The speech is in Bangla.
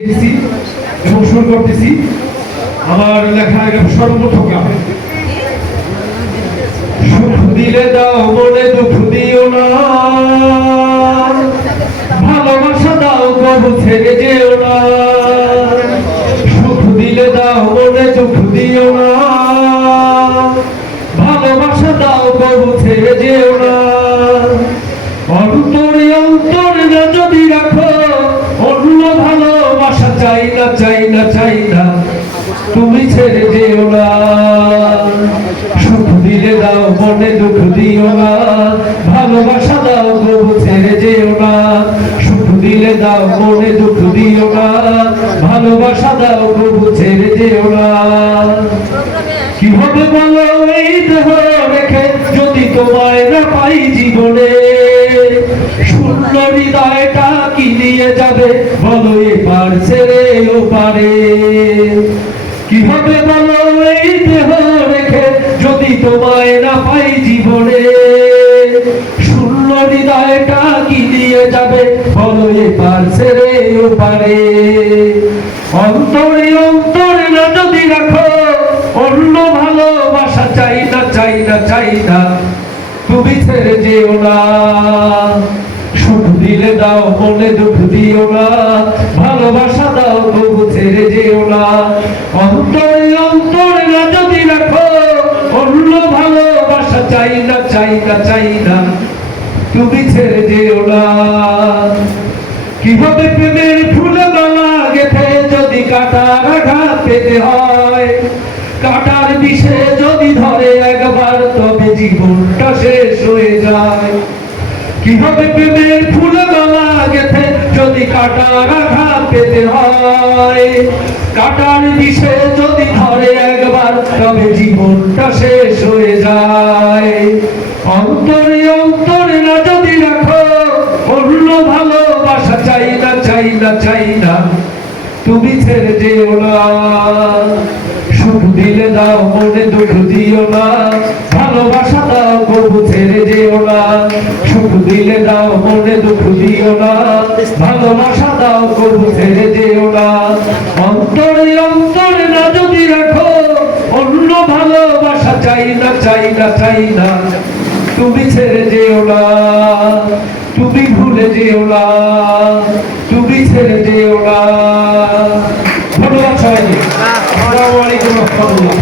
এবং শুরু করতেছি আমার লেখা সর্বপ্রথম গান। সুখ দিলে দাও মনে দুঃখ দিও না, ভালোবাসা দাও কবু ছেড়ে যেও না। সুখ দিলে দাও মনে দুঃখ দিও না, ভালোবাসা দাও কবু ছেড়ে যেও না। অন্তরে অন্তরে না যদি রাখো অন্য ভালোবাসা চাই না চাই না চাই না, তুমি ছেড়ে যেও না। সুখ দিলে দাও মনে দুঃখ দিও না, ভালোবাসা দাও কবু ছেড়ে যেও না। সুখ দিলে দাও মনে দুঃখ দিও না, ভালোবাসা দাও কবু ছেড়ে যেও না। কিভাবে বলো এই দেহ রেখে যদি তোমায় না পাই জীবনে, শূন্য হৃদয়টা কি নিয়ে যাবে বলো এপার ছেড়ে ওপারে। কিভাবে বলো এই দেহ রেখে যদি তোমায় না পাই জীবনে, শূন্য হৃদয়টা কি নিয়ে যাবে বলো এপার ছেড়ে ওপারে। অন্তরে অন্তরে না যদি রাখো অন্য ভালোবাসা চাই না চাই না চাই না, তুমি ছেড়ে যেও না। সুখ দিলে দাও মনে দুঃখ দিও না, ভালোবাসা দাও কবু ছেড়ে যেও না। অন্তরে অন্তরে না যদি রাখো অন্য ভালোবাসা চাই না চাই না চাই না, তুমি ছেড়ে যেও না। কিভাবে প্রেমের ফুলে মালা গেথে যদি কাটার আঘাত পেতে হয়, কাটার বিষে যদি ধরে একবার তবে জীবনটা শেষ হয়ে যায়। কিভাবে প্রেমের ফুলে মালা গেথে যদি কাটার আঘাত পেতে হয়, কাটার বিষে যদি ধরে একবার তবে জীবনটা শেষ হয়ে যায়। অন্তরে অন্তরে না যদি রাখো অন্য ভালোবাসা চাই না চাই না চাই না, তুমি ছেড়ে যেও না। সুখ দিলে দাও মনে দুঃখ দিও না, ভালোবাসা দাও কবু ছেড়ে যেও না। সুখ দিলে দাও মনে দুঃখ দিও না, ভালোবাসা দাও কবু ছেড়ে যেও না। অন্তরে অন্তরে না যদি রাখো অন্য ভালোবাসা চাই না চাই না চাই না, তুমি ছেড়ে যেও না। তুমি ভুলে যেও না, তুমি ছেড়ে যেও না। ধন্যবাদ সবাইকে। আসসালামু আলাইকুম ওয়া রাহমাতুল্লাহ।